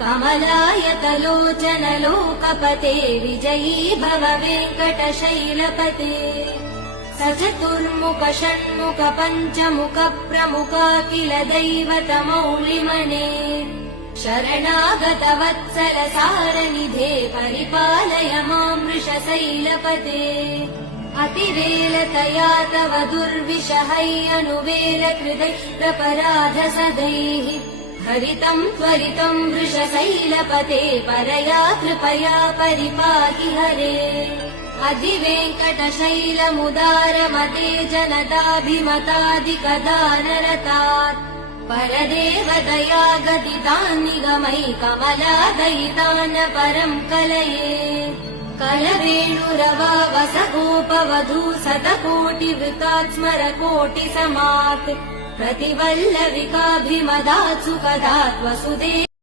कमलायतलोचनलोकपते विजयी भव वेङ्कटशैलपते स चतुर्मुख षण्मुख पञ्चमुख प्रमुखाखिल दैवतमौलिमने शरणागत वत्सल सारनिधे परिपालय मां वृषशैलपते अतिवेलतया तव दुर्विषहैयनुवेल कृतैरपराध सदैः हरितं त्वरितं वृषशैलपते परया कृपया परिपाहि हरे अधिवेङ्कटशैलमुदारमते जनताभिमतादिकदानरतात् परदेवदया गदितान् निगमै कमलादयितान् परं कलये कलवेणुरवा वसगोपवधू शतकोटिवृतात् स्मरकोटिसमात् प्रतिवल्लविकाभिमदात् सुखदात् वसुदेव